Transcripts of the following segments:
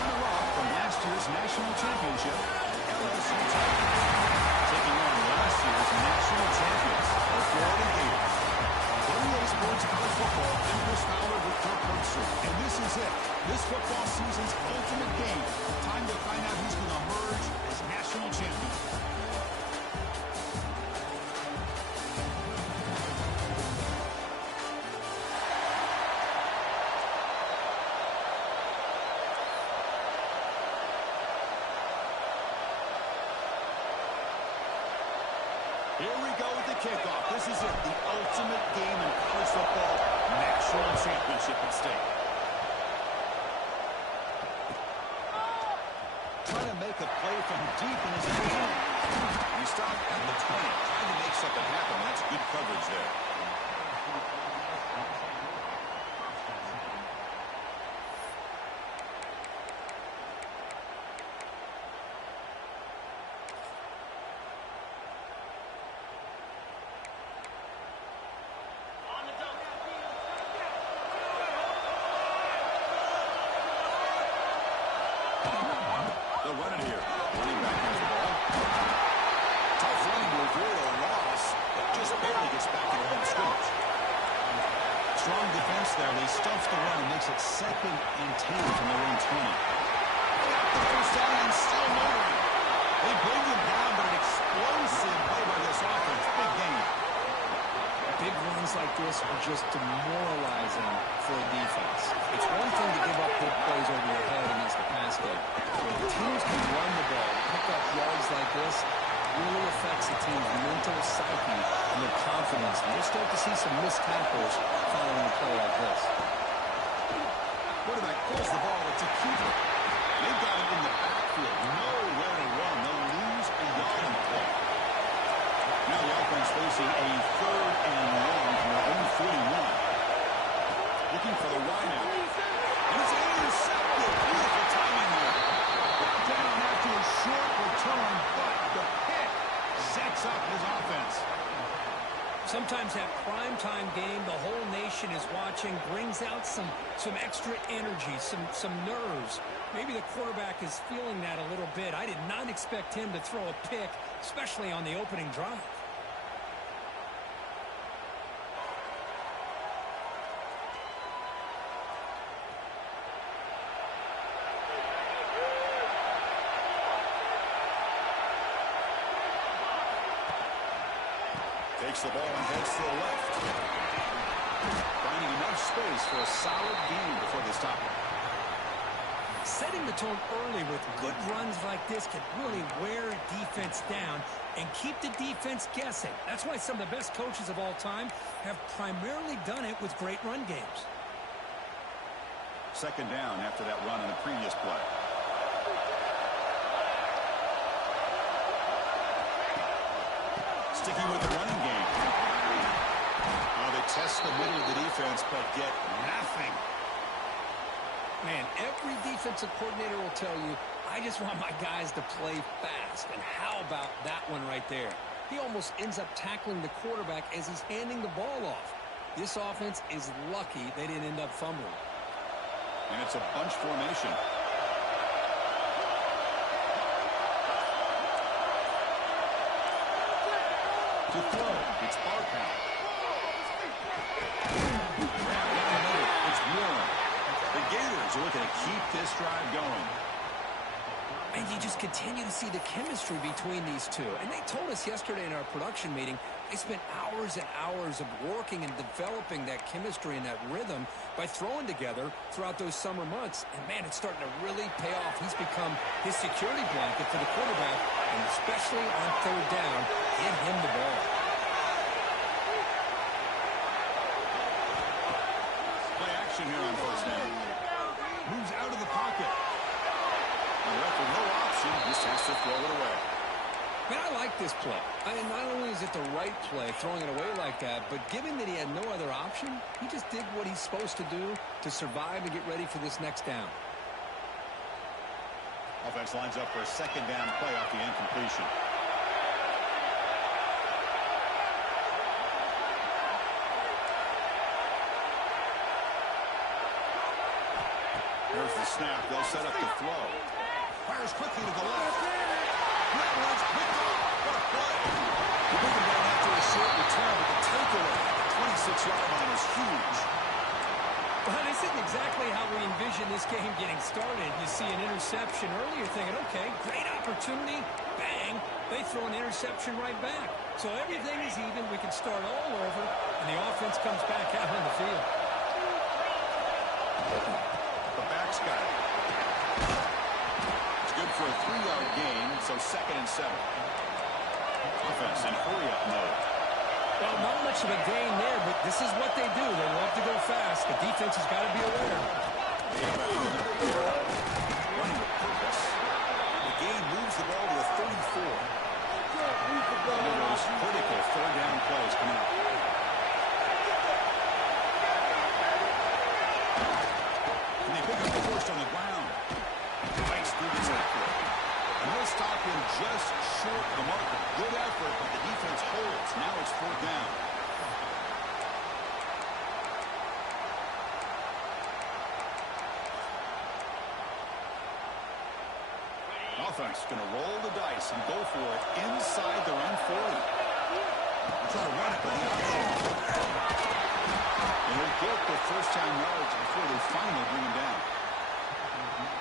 runner-up from last year's national championship, LSU Tigers, taking on last year's national champions, the Florida Gators. WA Sports College Football, I'm Chris Fowler with Kirk Herbstreit, and this is it. This football season's ultimate game. Time to find out who's going to emerge as national champion. Here we go with the kickoff. This is it, the ultimate game in college football, national championship at stake. Trying to make a play from deep in his own zone. He stopped at the 20, trying to make something happen. That's good coverage there. They'll run it here. Running back has the ball. Tough running to avoid a loss, but just barely gets back to the line of scrimmage. Strong defense there. They stuff the run and makes it 2nd and 10 from their own 20. The first down and still motoring. They bring him down, but an explosive play by this offense. Big game. Big runs like this are just demoralizing for a defense. It's one thing to give up big plays over your head against the pass game. When teams can run the ball, pick up yards like this, really affects the team's mental psyche and their confidence. And we'll start to see some missed tackles following a play like this. Quarterback pulls the ball. It's a keeper. They've got him in the backfield. Nowhere to run. They'll lose a yard on the play. Now the offense facing a 3rd and 1 from their own 41. Looking for the wide out. And it's intercepted. Beautiful timing there. Brought down after a short return, but the pick sets up his offense. Sometimes that primetime game, the whole nation is watching, brings out some extra energy, some nerves. Maybe the quarterback is feeling that a little bit. I did not expect him to throw a pick, especially on the opening drive. Takes the ball and heads to the left. Finding enough space for a solid gain before they stop him. Setting the tone early with good runs like this can really wear defense down and keep the defense guessing. That's why some of the best coaches of all time have primarily done it with great run games. 2nd down after that run in the previous play. Sticking with the running game. Oh, they test the middle of the defense, but get nothing. Man, every defensive coordinator will tell you, I just want my guys to play fast. And how about that one right there? He almost ends up tackling the quarterback as he's handing the ball off. This offense is lucky they didn't end up fumbling. And it's a bunch formation. To throw, it's Barkow. It's Warren. The Gators are looking to keep this drive going. And you just continue to see the chemistry between these two. And they told us yesterday in our production meeting, they spent hours and hours of working and developing that chemistry and that rhythm by throwing together throughout those summer months. And, man, it's starting to really pay off. He's become his security blanket for the quarterback, and especially on 3rd down, give him the ball. Play action here on 1st down. Moves out of the pocket. And left with no option, just has to throw it away. Man, I like this play. I mean, not only is it the right play, throwing it away like that, but given that he had no other option, he just did what he's supposed to do to survive and get ready for this next down. Offense lines up for a 2nd down play off the incompletion. There's the snap, they'll set up the throw. Fires quickly to the left. That one's picked off. What a play. You bring him down after a short return, but the takeaway at the 26-yard line is huge. Well, this isn't exactly how we envision this game getting started. You see an interception earlier thinking, okay, great opportunity, bang, they throw an interception right back. So everything is even, we can start all over, and the offense comes back out on the field. The back's got it. It's good for a 3-yard gain, so 2nd and 7. Offense in hurry-up mode. Well, not much of a gain there, but this is what they do. They love to go fast. The defense has got to be aware. Running with purpose. The gain moves the ball to the 34. One of those critical third-down plays coming up. And they pick up the first on the ground. Fights through the tackle. And he'll stop him just short of the marker. Good effort, but the defense holds. Now it's 4th down. Offense going to roll the dice and go for it inside their own 40. They'll try to run it with the option. And he'll get the first-time yards before they finally bring him down.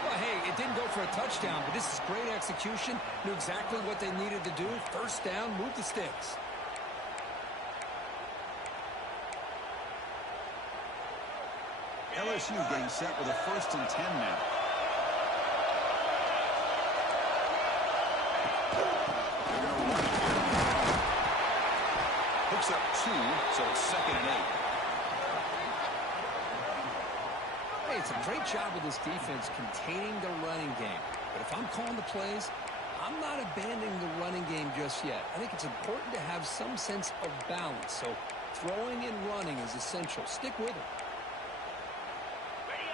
Well, hey, it didn't go for a touchdown, but this is great execution. Knew exactly what they needed to do. First down, move the sticks. LSU getting set with a 1st and 10 now. They're going to run it here. Picks up 2, so it's 2nd and 8. Hey, it's a great job of this defense containing the running game. But if I'm calling the plays, I'm not abandoning the running game just yet. I think it's important to have some sense of balance. So throwing and running is essential. Stick with it.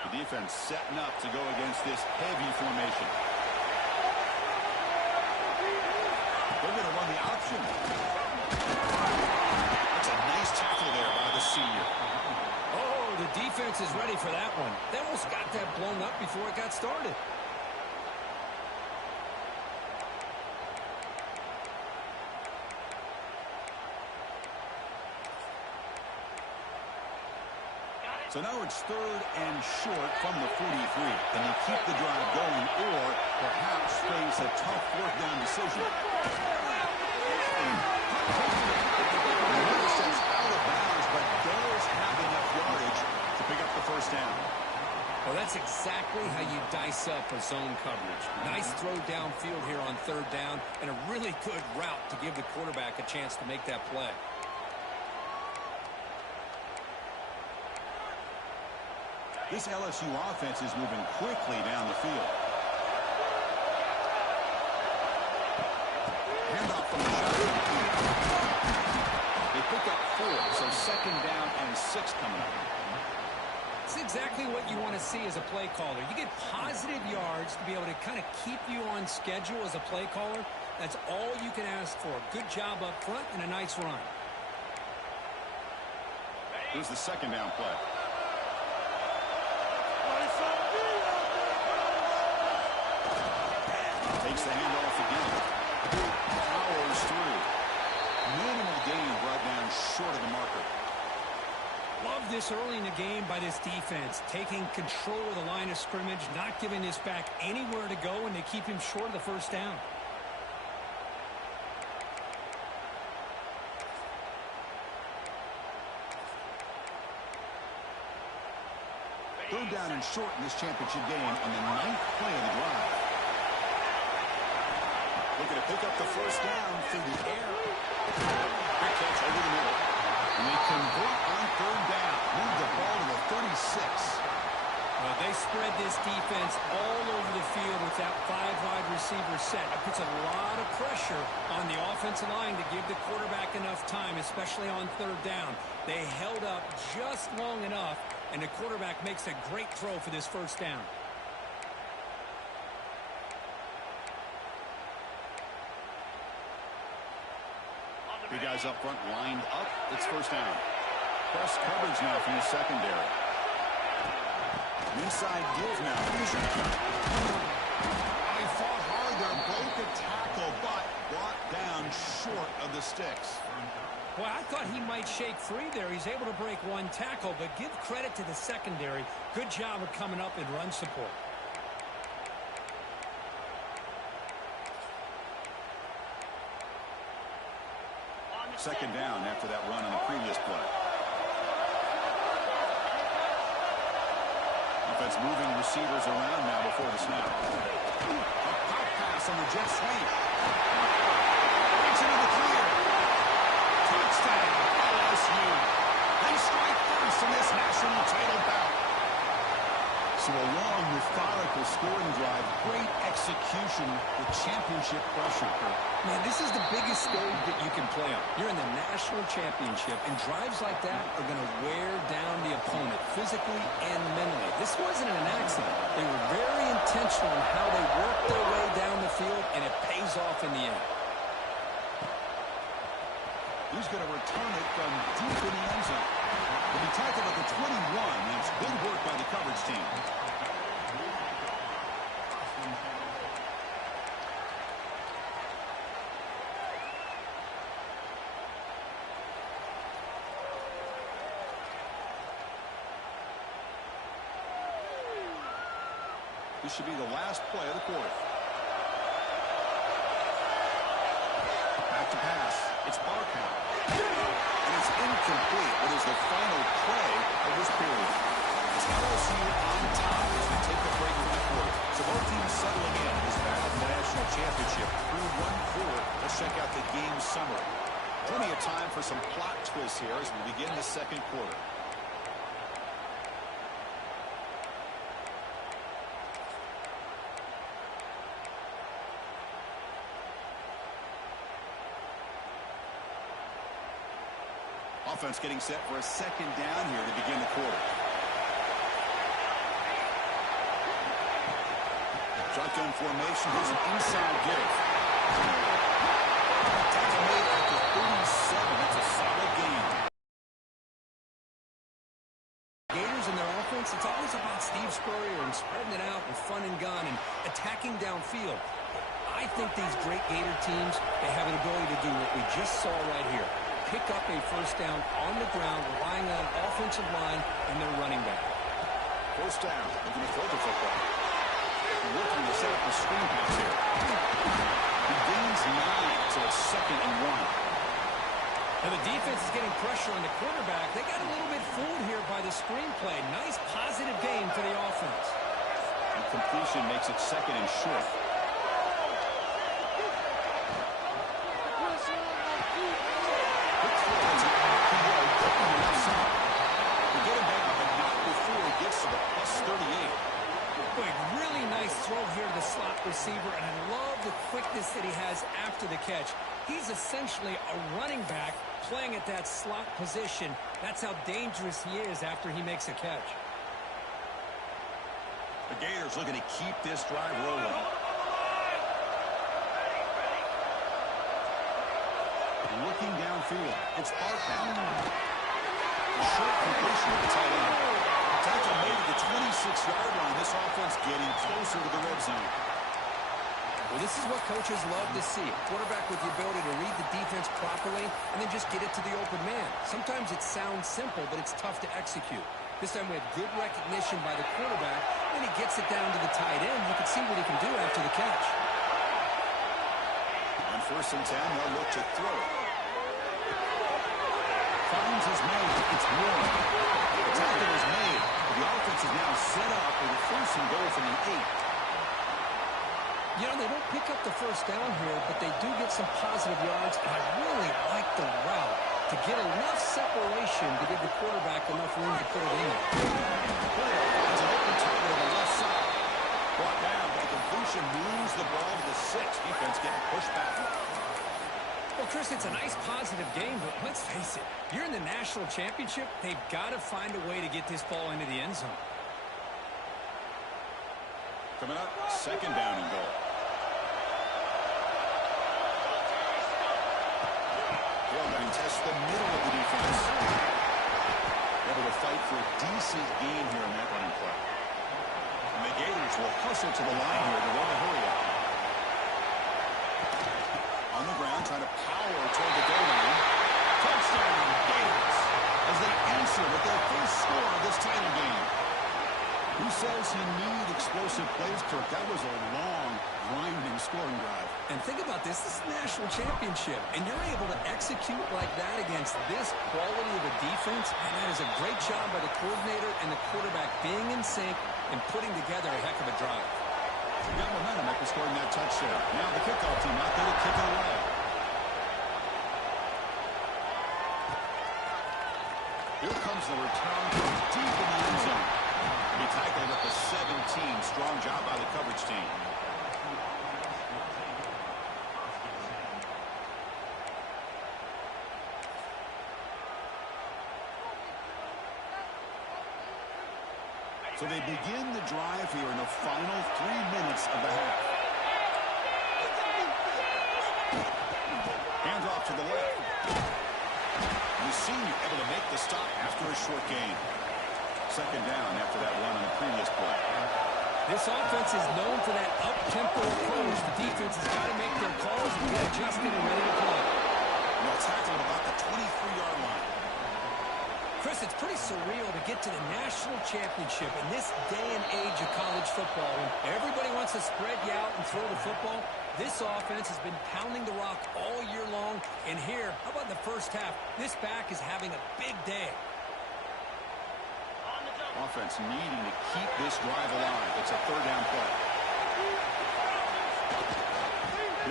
The defense setting up to go against this heavy formation. They're going to run the option. That's a nice tackle there by the senior. Oh, the defense is ready for that one. They almost got that blown up before it got started. So now it's 3rd and short from the 43. Can they keep the drive going or perhaps face a tough 4th down decision? It's out of bounds, but does have enough yardage to pick up the first down. Well, that's exactly how you dice up a zone coverage. Nice throw downfield here on 3rd down and a really good route to give the quarterback a chance to make that play. This LSU offense is moving quickly down the field. Handoff from the shotgun. They pick up 4, so 2nd down and 6 coming up. It's exactly what you want to see as a play caller. You get positive yards to be able to kind of keep you on schedule as a play caller. That's all you can ask for. Good job up front and a nice run. Here's the 2nd down play. Takes the handoff again. Powers through. Minimal gain brought down short of the marker. Love this early in the game by this defense. Taking control of the line of scrimmage, not giving this back anywhere to go, and they keep him short of the first down. 3rd down and short in this championship game on the 9th play of the drive. Looking to pick up the first down through the air. Great catch over the middle. And they convert on 3rd down. Move the ball to the 36. They spread this defense all over the field with that 5-wide receiver set. It puts a lot of pressure on the offensive line to give the quarterback enough time, especially on 3rd down. They held up just long enough, and the quarterback makes a great throw for this first down. Three guys up front lined up. It's first down. Press coverage now from the secondary. Inside deals now. He fought hard there, broke a tackle, but brought down short of the sticks. Well, I thought he might shake free there. He's able to break one tackle, but give credit to the secondary. Good job of coming up in run support. Second down after that run on the previous play. Offense moving receivers around now before the snap. A pop pass on the jet sweep. It's into the clear. Touchdown, LSU. They strike first in this national title bout. So a long, methodical scoring drive. Great execution with championship pressure. Man, this is the biggest stage that you can play on. You're in the national championship, and drives like that are going to wear down the opponent physically and mentally. This wasn't an accident. They were very intentional in how they worked their way down the field, and it pays off in the end. He's going to return it from deep in the end zone. He'll be tackled at the 21. That's good work by the coverage team. This should be the last play of the quarter. Back to pass. It's Barkow. And it's incomplete. It is the final play of this period. It's LSU on top as we take a break for the quarter. So both teams settling in this battle for the national championship through one quarter. Let's check out the game summary. Plenty of time for some plot twists here as we begin the second quarter. Offense getting set for a second down here to begin the quarter. Shotgun formation. Here's an inside give. Tackle made at the 37. That's a solid gain. Gators and their offense, it's always about Steve Spurrier and spreading it out and fun and gun and attacking downfield. I think these great Gator teams, they have an ability to do what we just saw right here. Pick up a first down on the ground, relying on an offensive line and their running back. First down, looking to throw the football. Looking to set up the screen pass here. He gains 9 to a 2nd and 1. And the defense is getting pressure on the quarterback. They got a little bit fooled here by the screenplay. Nice positive game for the offense. And completion makes it 2nd and short. Throw here to the slot receiver, and I love the quickness that he has after the catch. He's essentially a running back playing at that slot position. That's how dangerous he is after he makes a catch. The Gators looking to keep this drive rolling. Looking downfield, it's Barkow. Short completion at the tight end. Tackle made at the 26-yard line. This offense getting closer to the red zone. Well, this is what coaches love to see. A quarterback with the ability to read the defense properly and then just get it to the open man. Sometimes it sounds simple, but it's tough to execute. This time we have good recognition by the quarterback. When he gets it down to the tight end, you can see what he can do after the catch. On 1st and 10, they'll look to throw it. Finds his man. It's Warren. The tackle is made. The offense is now set up for the 1st and goal from the 8. You know, they don't pick up the first down here, but they do get some positive yards, and I really like the route to get enough separation to give the quarterback enough room to put it in there. Finds an open target on the left side. Brought down, but the completion moves the ball to the 6. Defense getting pushed back. Well, Chris, it's a nice positive game, but let's face it, you're in the national championship. They've got to find a way to get this ball into the end zone. Coming up, 2nd down and goal. Tailback tests the middle of the defense. Able to fight for a decent gain here in that running play. the Gators will hustle to the line here to run the hurry up. On the ground, trying to power toward the goal line. Touchdown, Gators, as they answer with their first score of this title game. Who says he needed explosive plays, Kirk? That was a long, grinding scoring drive. And think about this. This is a national championship, and you're able to execute like that against this quality of a defense, and that is a great job by the coordinator and the quarterback being in sync and putting together a heck of a drive. He got momentum after scoring that touchdown. Now the kickoff team out there to kick it away. Here comes the return from deep in the end zone. He tackled at the 17. Strong job by the coverage team. So they begin the drive here in the final 3 minutes of the half. Hands off to the left. The senior able to make the stop after a short gain. Second down after that run on the previous play. This offense is known for that up-tempo approach. The defense has got to make their calls and get adjusted and ready to play. Well, tackled about the 23-yard line. Chris, it's pretty surreal to get to the national championship in this day and age of college football. When everybody wants to spread you out and throw the football, this offense has been pounding the rock all year long. And here, how about in the first half? This back is having a big day. Offense needing to keep this drive alive. It's a third down play.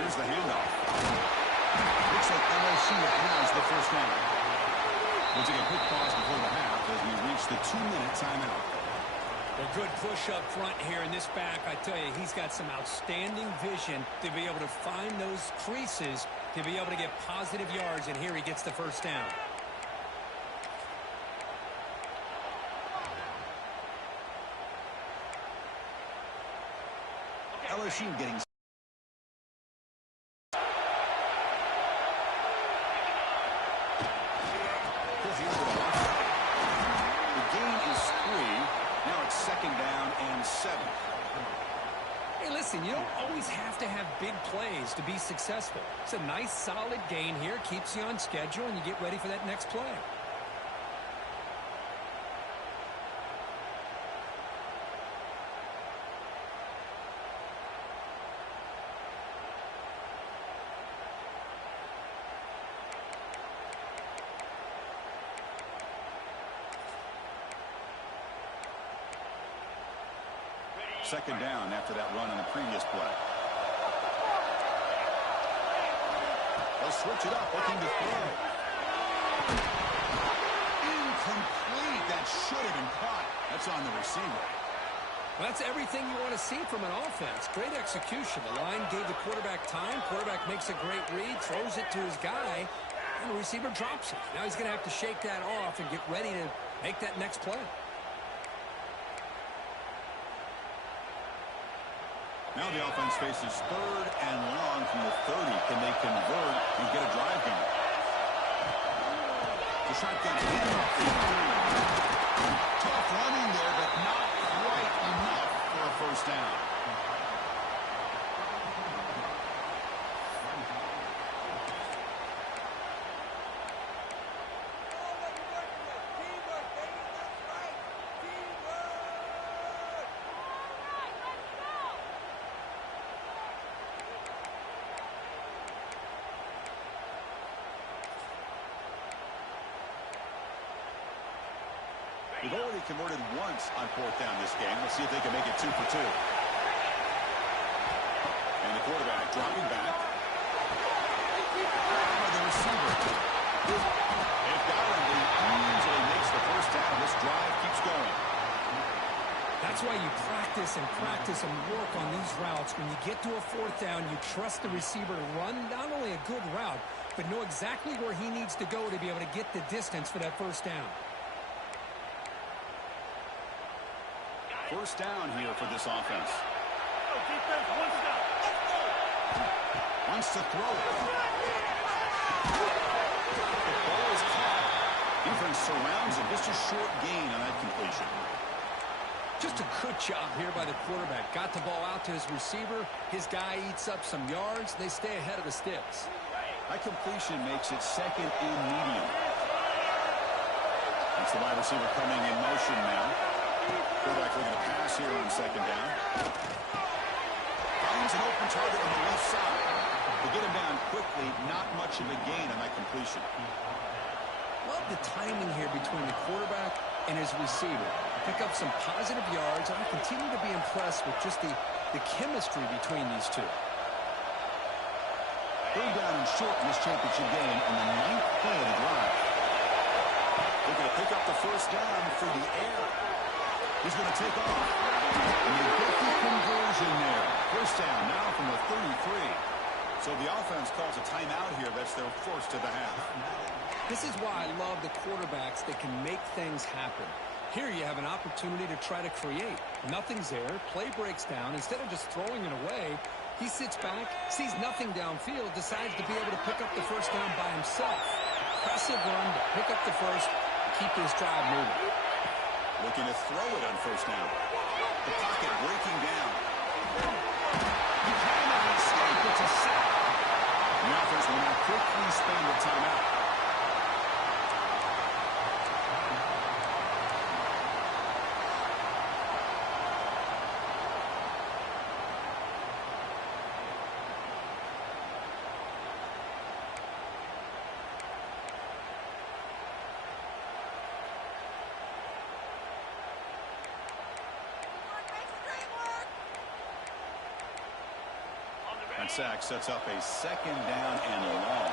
Here's the handoff. Looks like LSU has the first down. We'll take a quick pause before the half as we reach the 2-minute timeout. Well, good push up front here in this back. I tell you, he's got some outstanding vision to be able to find those creases, to be able to get positive yards, and here he gets the first down. LSU getting Hey, listen, you don't always have to have big plays to be successful. It's a nice, solid gain here. Keeps you on schedule, and you get ready for that next play. Second down after that run on the previous play. They'll switch it up, looking to throw. Incomplete. That should have been caught. That's on the receiver. Well, that's everything you want to see from an offense. Great execution. The line gave the quarterback time. Quarterback makes a great read, throws it to his guy, and the receiver drops it. Now he's going to have to shake that off and get ready to make that next play. Now the offense faces third and long from the 30. Can they convert and get a drive going? The shotgun handoff. Tough running there, but not quite enough for a first down. They've already converted once on fourth down this game. Let's see if they can make it 2 for 2. And the quarterback dropping back. The receiver. They've got him. He easily makes the first down. This drive keeps going. That's why you practice and work on these routes. When you get to a fourth down, you trust the receiver to run not only a good route, but know exactly where he needs to go to be able to get the distance for that first down. First down here for this offense. Wants to throw it. The ball is caught. Defense surrounds him. Just a short gain on that completion. Just a good job here by the quarterback. Got the ball out to his receiver. His guy eats up some yards. They stay ahead of the sticks. That completion makes it second and medium. That's the wide receiver coming in motion now. Quarterback looking to pass here on second down. Finds an open target on the left side. To get him down quickly, not much of a gain on that completion. Love the timing here between the quarterback and his receiver. Pick up some positive yards. I continue to be impressed with just the chemistry between these two. Third down and short in this championship game on the 9th play of the drive. They're going to pick up the first down for the air. He's going to take off. And they get the conversion there. First down now from the 33. So the offense calls a timeout here. That's their first of the half. This is why I love the quarterbacks that can make things happen. Here you have an opportunity to try to create. Nothing's there. Play breaks down. Instead of just throwing it away, he sits back, sees nothing downfield, decides to be able to pick up the first down by himself. Impressive run to pick up the first, keep this drive moving. Looking to throw it on first down. The pocket breaking down. It's a sack. The offense will now quickly spend the timeout. And sack sets up a second down and long.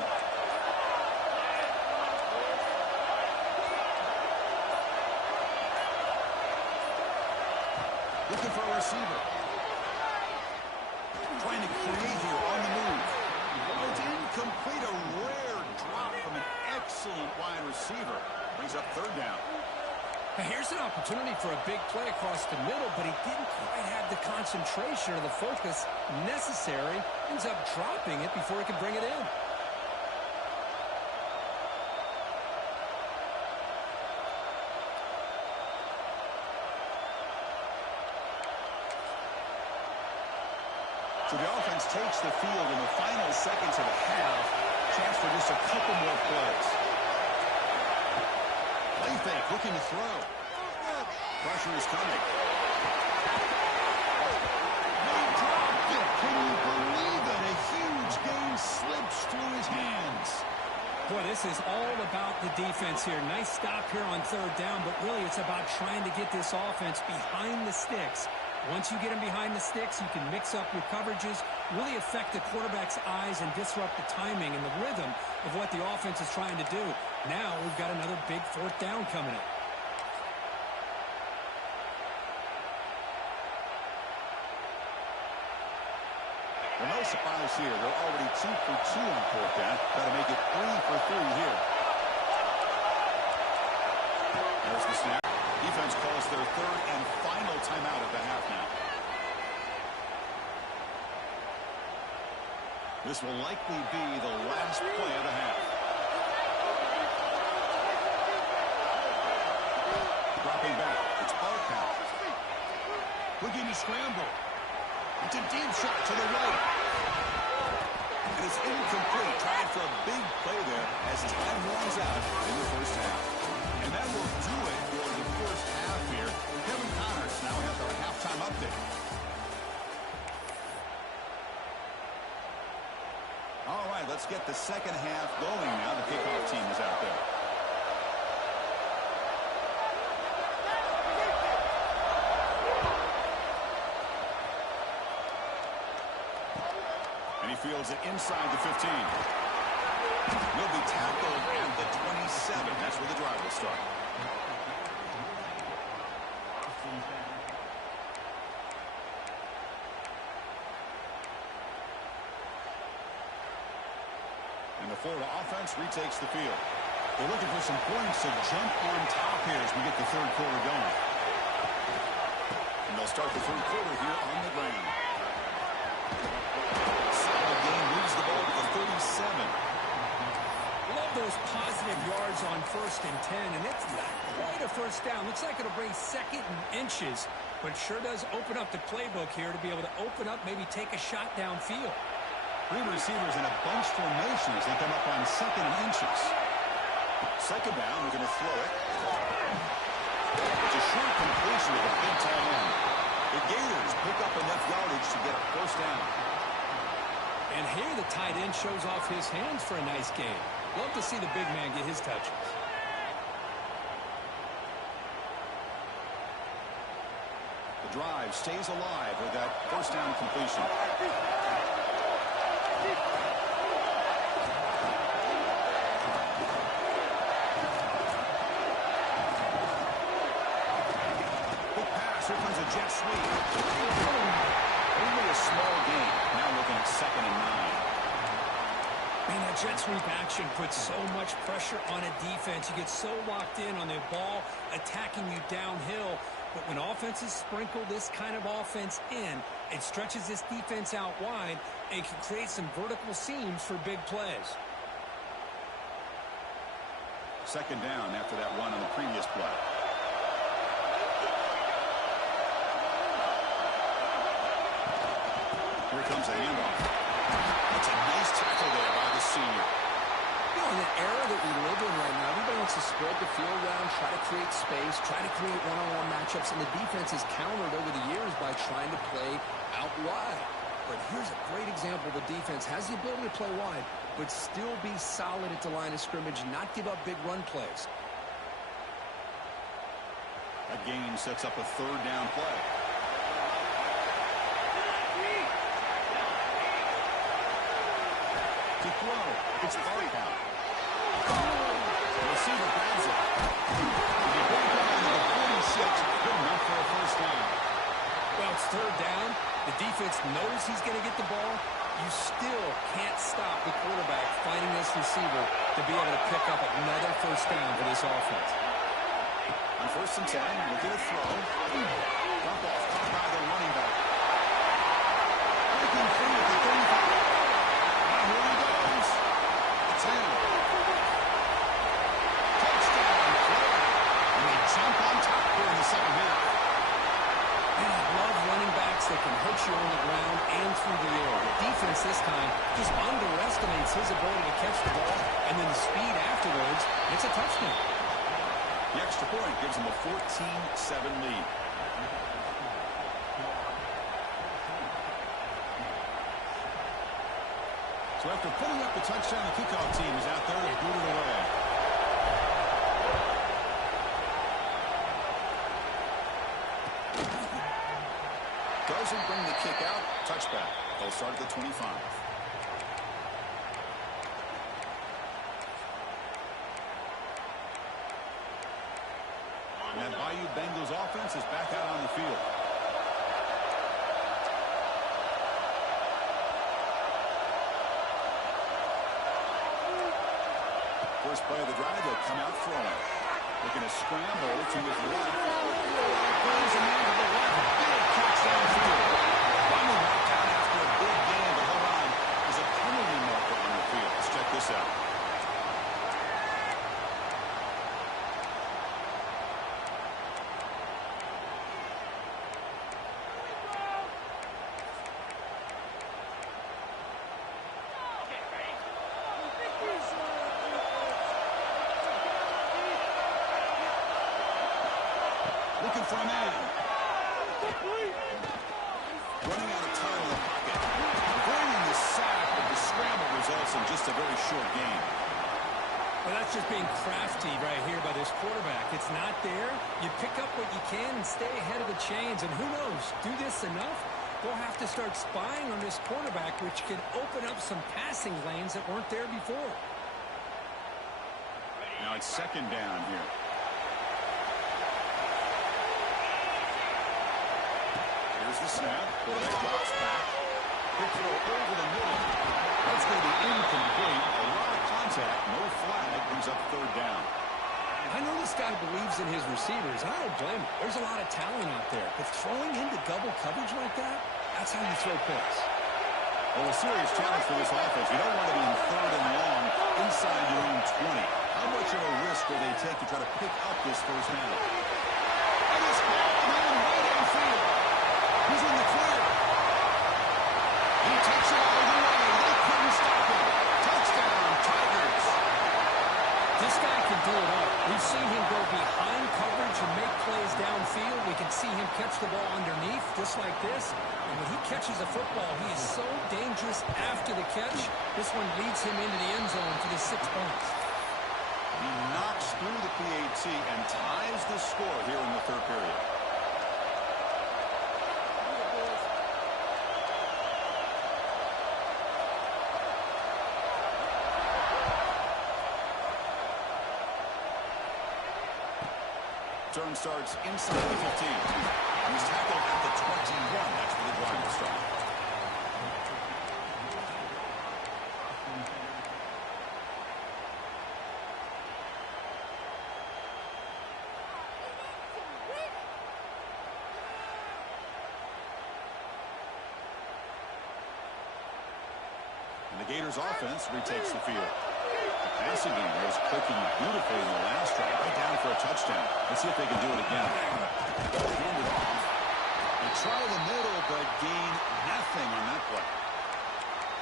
Looking for a receiver. Trying to create here on the move. Oh, it's incomplete. A rare drop from an excellent wide receiver. Brings up third down. Here's an opportunity for a big play across the middle, but he didn't quite have the concentration or the focus necessary. Ends up dropping it before he can bring it in. So the offense takes the field in the final seconds of the half. Chance for just a couple more plays. Play fake, looking to throw. Pressure is coming. They dropped it. Can you believe it? A huge gain slips through his hands. Boy, this is all about the defense here. Nice stop here on third down, but really it's about trying to get this offense behind the sticks. Once you get them behind the sticks, you can mix up your coverages, really affect the quarterback's eyes and disrupt the timing and the rhythm of what the offense is trying to do. Now we've got another big fourth down coming up. Well, no surprise here. They're already 2 for 2 on fourth down. Got to make it 3 for 3 here. There's the snap. Defense calls their third and final timeout of the half now. This will likely be the last play of the half. Dropping back. It's ball count. Looking to scramble. It's a deep shot to the right. And it's incomplete. Trying for a big play there as time runs out in the first half. And that will do it for the first half here. Kevin Connors now has our halftime update. All right, let's get the second half going now. The kickoff team is out there. And he fields it inside the 15. Will be tackled at the 27. That's where the drive will start. And the Florida offense retakes the field. They're looking for some points to jump on top here as we get the third quarter going. And they'll start the third quarter here on the ground. Solid game, moves the ball to the 37. Love those positive yards on 1st and 10, and it's not quite a first down. Looks like it'll bring second and inches. but sure does open up the playbook here to be able to open up, maybe take a shot downfield. Three receivers in a bunch formation as they come up on 2nd and inches. 2nd down, we're going to throw it. It's a short completion with a big tight end. The Gators pick up enough yardage to get a 1st down. And here the tight end shows off his hands for a nice game. Love to see the big man get his touches. The drive stays alive with that 1st down completion. Big pass, here comes a jet sweep. Only a small gain. Now looking at 2nd and 9. Man, that jet sweep action puts so much pressure on a defense. You get so locked in on the ball attacking you downhill. But when offenses sprinkle this kind of offense in, it stretches this defense out wide and can create some vertical seams for big plays. 2nd down after that run on the previous play. Here comes a handoff. It's a nice tackle there by the senior. You know, in the era that we live in right now, everybody wants to spread the field around, try to create space, try to create one-on-one matchups, and the defense has countered over the years by trying to play out wide. But here's a great example. The defense has the ability to play wide, but still be solid at the line of scrimmage, not give up big run plays. That gain sets up a 3rd down play. To throw, it's Barkow. The receiver grabs it. He broke down to the 46, good enough for a 1st down. Well, it's 3rd down. The defense knows he's going to get the ball. You still can't stop the quarterback finding this receiver to be able to pick up another 1st down for this offense. On 1st and 10, looking to throw. Dump off caught by the running back. Breaking free at the 35. And here he goes. It's in. Touchdown, Florida. And they jump on top here in the 2nd half. Man, I love running backs that can hurt you on the ground and through the air. The defense this time just underestimates his ability to catch the ball, and then the speed afterwards, it's a touchdown. The extra point gives them a 14-7 lead. So after putting up the touchdown, the kickoff team is out there to boot it away. Doesn't bring the kick out. Touchback. They'll start at the 25. And that Bayou Bengals offense is back out on the field. First play of the drive, they'll come out throwing. They're going to scramble to his left. Throws him into the left. Big catch downfield. Finally knocked out after a big game, but hold on. There's a penalty marker on the field. Let's check this out. Looking for a man. Running out of time in the pocket. Avoiding the sack, but the scramble results in just a very short game. Well, that's just being crafty right here by this quarterback. It's not there. You pick up what you can and stay ahead of the chains. And who knows, do this enough, they'll have to start spying on this quarterback, which can open up some passing lanes that weren't there before. Now it's 2nd down here. Here's the snap. Quarterback drops back. Quick throw over the middle. That's going to be incomplete. A lot of contact. No flag. Brings up 3rd down. I know this guy believes in his receivers. I don't blame him. There's a lot of talent out there. But throwing into double coverage like that, that's how you throw picks. Well, a serious challenge for this offense. You don't want to be in 3rd and long inside your own 20. How much of a risk will they take to try to pick up this 1st down? And it's ball in right downfield. He takes it all the way. They couldn't stop him. Touchdown, Tigers. This guy can do it all. We've seen him go behind coverage and make plays downfield. We can see him catch the ball underneath, just like this. And when he catches a football, he is so dangerous after the catch. This one leads him into the end zone for the 6 points. He knocks through the PAT and ties the score here in the third period. Turn starts inside the 15. He's tackled at the 21. That's where the drive will start. And the Gators offense retakes the field. The passing game was clicking beautifully in the last drive, right down for a touchdown. Let's see if they can do it again. Hand it off. They try the middle, but gain nothing on that play.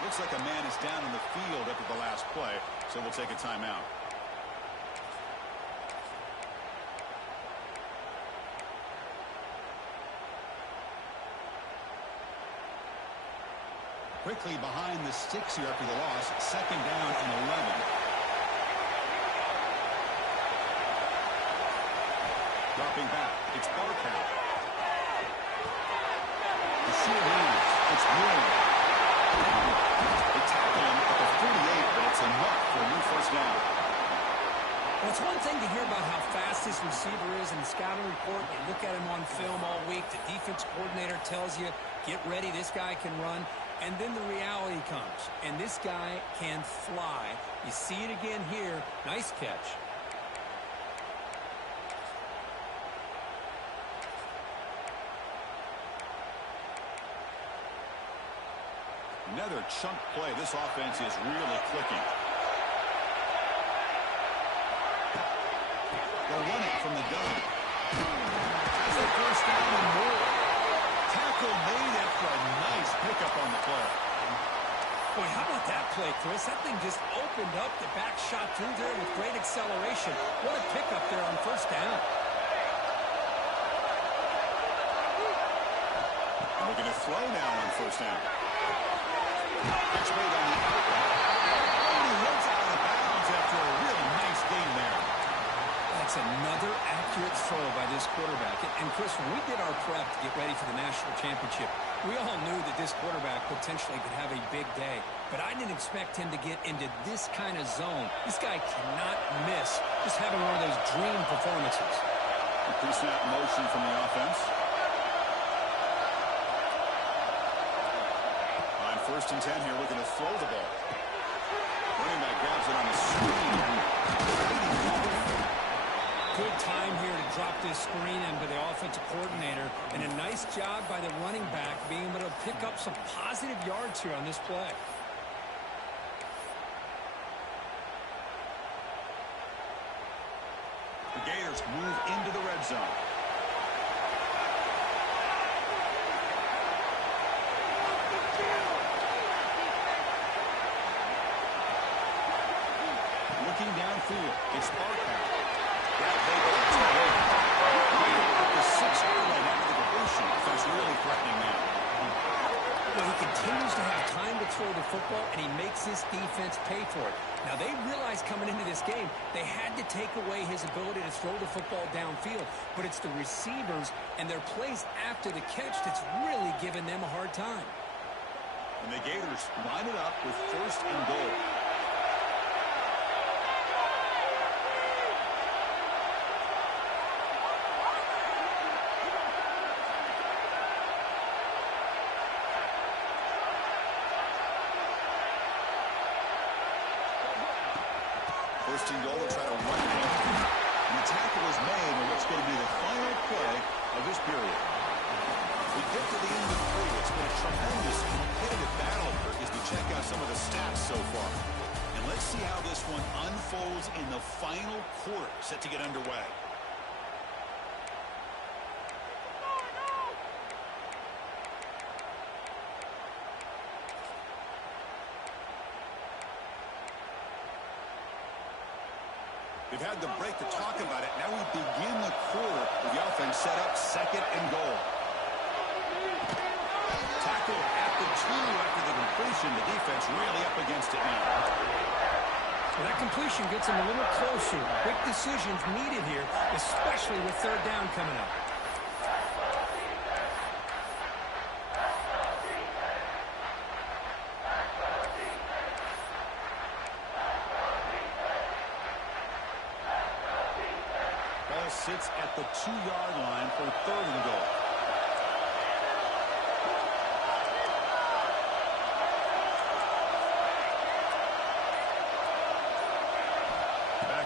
Looks like a man is down in the field after the last play, so we'll take a timeout. Quickly behind the sticks here after the loss. Second down and 11. Dropping back. It's Barkow. The short hands. It's Moore. They tackle him at the 48, but it's enough for a new first down. Well, it's one thing to hear about how fast this receiver is in the scouting report. You look at him on film all week. The defense coordinator tells you, get ready, this guy can run. And then the reality comes, and this guy can fly. You see it again here. Nice catch. Another chunk play. This offense is really clicking. They'll run it from the gun. Has a first down and more. Tackle made after a nice pickup on the play. Boy, how about that play, Chris? That thing just opened up. The back shot through there with great acceleration. What a pickup there on first down. And we're going to throw now on first down. Catch made on the outlet. And he hits out of bounds after a really nice gain there. That's another accurate throw by this quarterback. And Chris, when we did our prep to get ready for the national championship, we all knew that this quarterback potentially could have a big day. But I didn't expect him to get into this kind of zone. This guy cannot miss. Just having one of those dream performances. A pre-snap motion from the offense. On first and 10 here, we're going to throw the ball. Running back grabs it on the screen. Good time here to drop this screen into the offensive coordinator. And a nice job by the running back being able to pick up some positive yards here on this play. The Gators move into the red zone. Looking downfield, it's Barkow. That big old tight end. The 6-yard line after the completion. That's really threatening now. Well, he continues to have time to throw the football, and he makes this defense pay for it. Now, they realized coming into this game, they had to take away his ability to throw the football downfield. But it's the receivers and their plays after the catch that's really giving them a hard time. And the Gators line it up with first and goal. First and goal, they'll try to run it in. And the tackle is made on what's going to be the final play of this period. We get to the end of 3. It's been a tremendous competitive battle here as we check out some of the stats so far. And let's see how this one unfolds in the final quarter set to get underway. They've had the break to talk about it. Now we begin the quarter with the offense set up 2nd and goal. Tackle at the 2 after the completion. The defense really up against it now. Well, that completion gets them a little closer. Quick decisions needed here, especially with 3rd down coming up. Ball sits at the 2-yard line for 3rd and goal.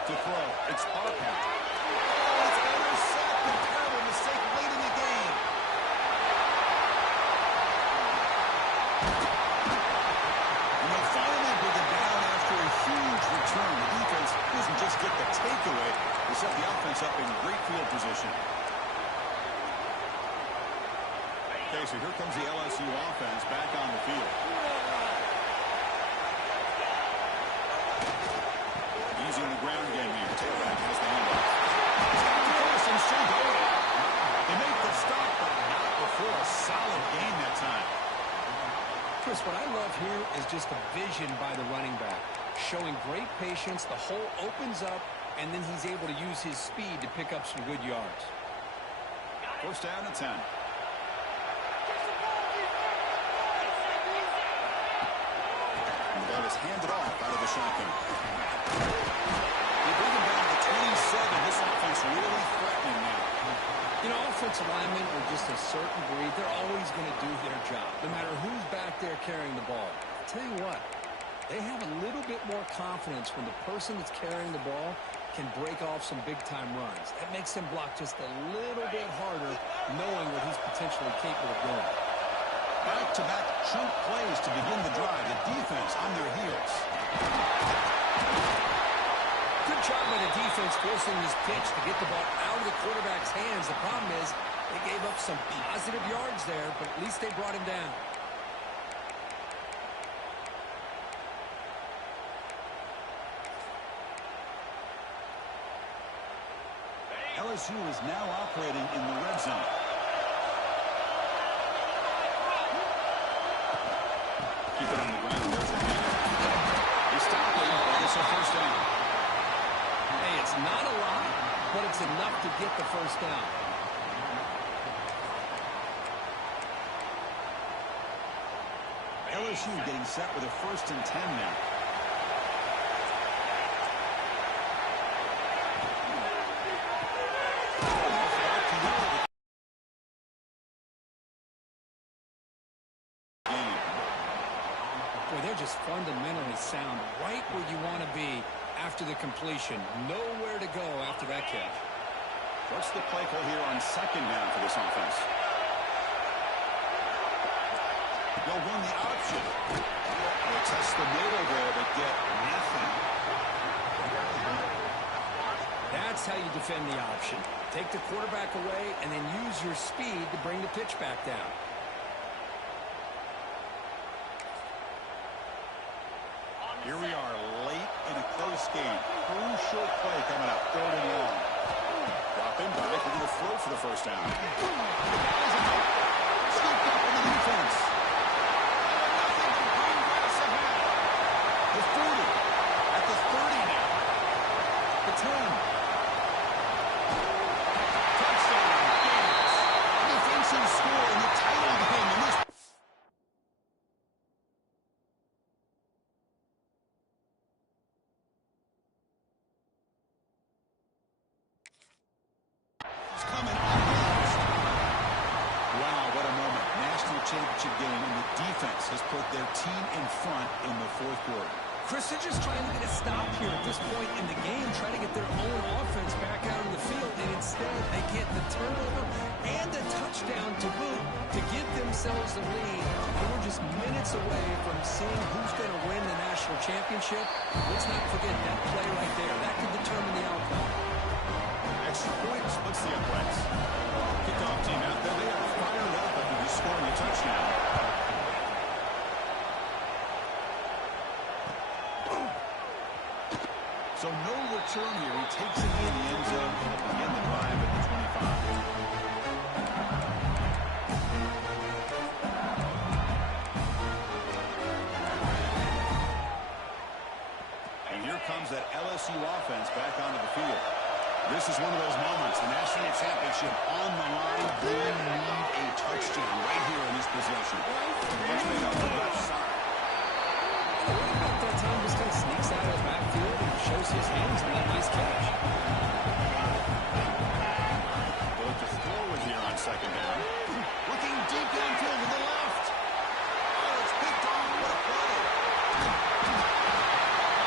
To throw. It's Parker. Oh, it's intercepted. Terrible mistake late in the game. And they finally bring it down after a huge return. The defense doesn't just get the takeaway. They set the offense up in great field position. Okay, so here comes the LSU offense back on the field. Using the ground game here. Tailback has the handoff. They make the stop, but not before a solid gain that time. Chris, what I love here is just the vision by the running back. Showing great patience, the hole opens up, and then he's able to use his speed to pick up some good yards. 1st down and 10. And the ball is handed off out of the shotgun. They bring him down to 27. This offense really threatening now. You know, offensive linemen are just a certain breed. They're always going to do their job, no matter who's back there carrying the ball. I'll tell you what, they have a little bit more confidence when the person that's carrying the ball can break off some big-time runs. That makes him block just a little bit harder, knowing what he's potentially capable of doing. Back-to-back chunk plays to begin the drive. The defense on their heels. Good job by the defense forcing this pitch to get the ball out of the quarterback's hands. The problem is they gave up some positive yards there, but at least they brought him down. LSU is now operating in the red zone. Keep it on the ground. There's a hand. They stop it. It's a 1st down. Hey, it's not a lot, but it's enough to get the 1st down. LSU getting set with a 1st and 10 now. They're just fundamentally sound right where you want to be after the completion. Nowhere to go after that catch. What's the play call here on 2nd down for this offense? They'll run the option. They'll test the middle there, but get nothing. That's how you defend the option. Take the quarterback away and then use your speed to bring the pitch back down. Here we are late in a close game. Crucial play coming up, 3rd and long. Dropping back, we're going to throw for the 1st down. Scooped up in the defense. The 40, at the 30 now. The 10. Touchdown, Gators. Defensive score in the title game in this. Championship game, and the defense has put their team in front in the 4th quarter. Chris, they're just trying to get a stop here at this point in the game, trying to get their own offense back out on the field, and instead they get the turnover and the touchdown to boot to give themselves the lead. And we're just minutes away from seeing who's going to win the national championship. Let's not forget that play right there. That could determine the outcome. Extra point splits the uprights. Kickoff team out there. They are fired up after just scoring a touchdown. So no return here. He takes it in the end zone to begin the drive at the 25. And here comes that LSU offense back onto the field. This is one of those moments. The national championship on the line. They need a touchdown right here in this possession. Let's make up the left side. About that time, just kind of sneaks out of the backfield and shows his hands on that nice catch. Look to throw it here on second down. Looking deep downfield to the left. Oh, it's picked off. What a play.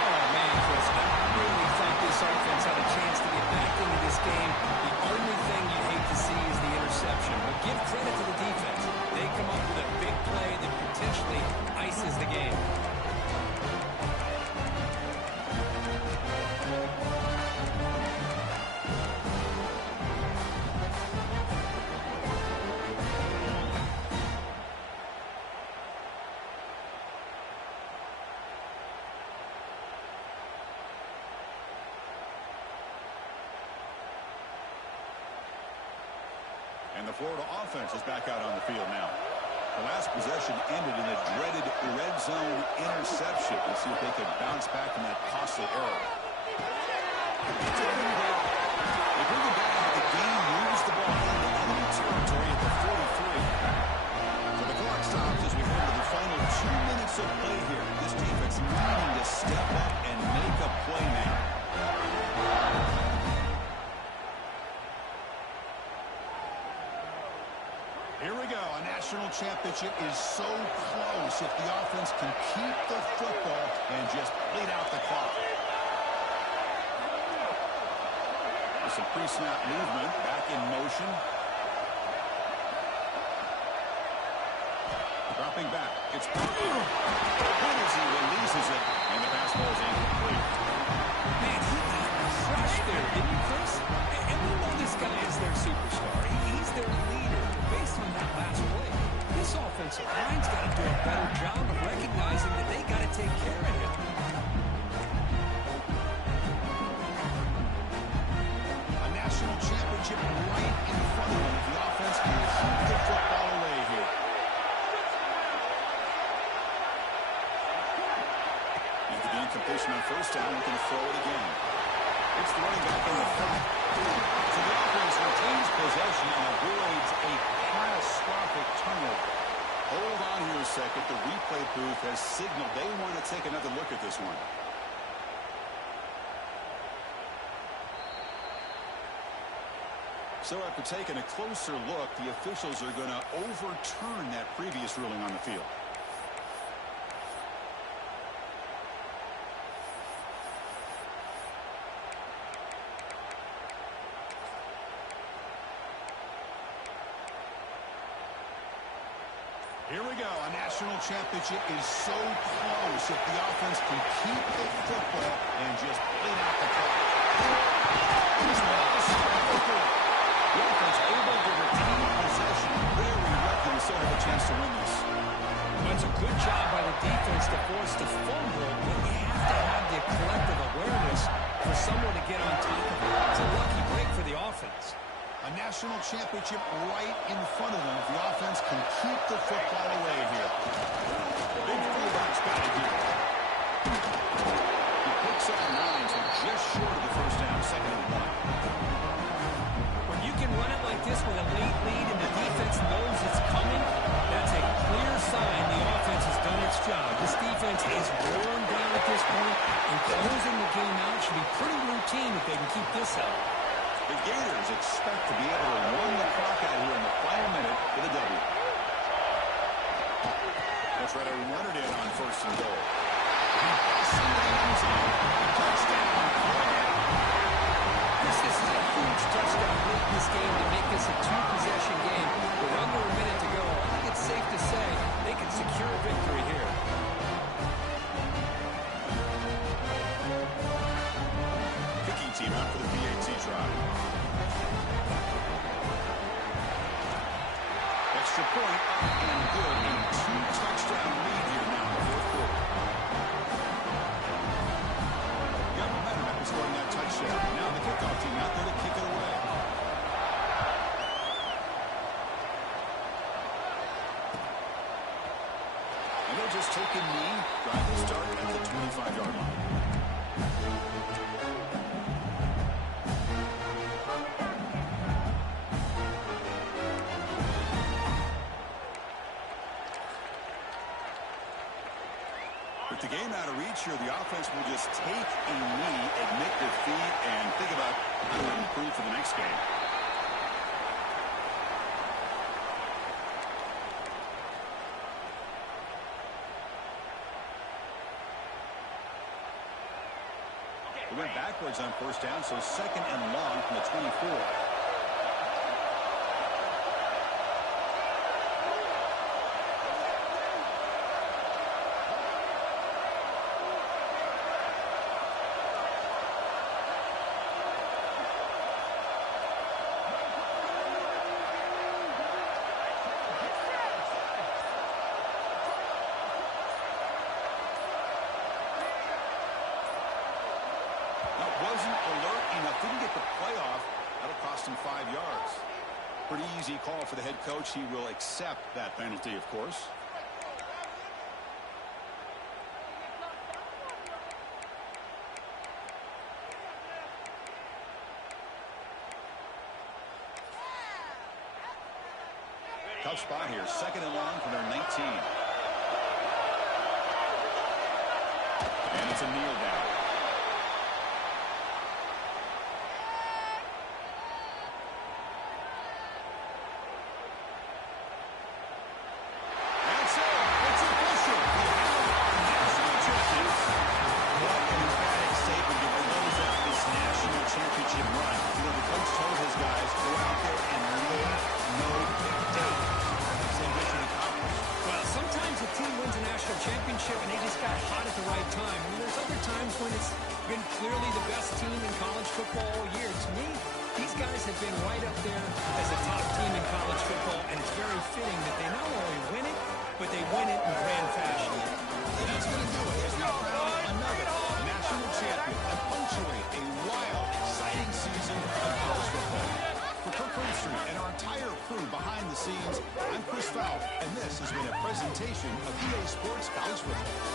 Oh, man, Chris, I really thought this offense had a chance to get back into this game. The only thing you hate to see is the interception. But give credit to the defense. They come up with a big play that potentially ices the game. And the Florida offense is back out on the field now. The last possession ended in a dreaded red zone interception. Let's see if they can bounce back from that costly error. They bring it back, but the game moves the ball into enemy territory at the 43. So the clock stops as we head to the final 2 minutes of play here. This defense needing to step up and make a play now. Here we go. A national championship is so close if the offense can keep the football and just bleed out the clock. With some pre-snap movement, back in motion. Dropping back. It's Parker. What is he releases it, and the pass ball is incomplete. Man, he got crushed there, didn't he, Chris? And we know this guy is their superstar. He's their leader. Based on that last play, this offensive line's got to do a better job of recognizing that they got to take care of him. A national championship right in front of them. The offense can keep the football away here. After the incompletion on first down, we can throw it again. It's the running back in the front. So the offense retains possession and avoids a catastrophic turnover. Hold on here a second. The replay booth has signaled they want to take another look at this one. So after taking a closer look, the officials are going to overturn that previous ruling on the field. Here we go. A national championship is so close if the offense can keep the football and just bleed out the clock. The offense able to retain possession. Very lucky to still have a chance to win this. That's a good job by the defense to force the fumble, but you have to have the collective awareness for someone to get on top of it. It's a lucky break for the offense. A national championship right in front of them if the offense can keep the football away here. Big fullback's got it here. He picks up 9, so just short of the first down, 2nd and 1. When you can run it like this with a late lead and the defense knows it's coming, that's a clear sign the offense has done its job. This defense is worn down at this point, and closing the game out should be pretty routine if they can keep this up. The Gators expect to be able to run the clock out here in the final minute for the W. They'll try to run it in on 1st and goal. Touchdown. This is a huge touchdown late in this game to make this a 2-possession game. With under a minute to go, I think it's safe to say they can secure a victory here. Kicking team out for the PAT try. Extra point up and good. A 2-touchdown lead here now in the 4th quarter. Got momentum at the kickoff team out there to kick it away. And they'll just take a knee, drive the start at the 25-yard line. With the game out of reach here, the offense will just take a knee, admit defeat, and think about how to improve for the next game. We went backwards on first down, so second and long from the 24. Wasn't alert enough, didn't get the playoff. That'll cost him 5 yards. Pretty easy call for the head coach. He will accept that penalty, of course. Tough spot here. Second and long from their 19. And it's a kneel down. Championship and they just got hot at the right time. I mean, there's other times when it's been clearly the best team in college football all year. To me, these guys have been right up there as a top team in college football, and it's very fitting that they not only win it, but they win it in grand fashion. And that's going to do it as we crown another national champion and punctuate a wild, exciting season of college football. For Kirk Herbstreit and our entire crew behind the scenes, I'm Chris Fowler, and this has been a presentation of EA Sports College Football.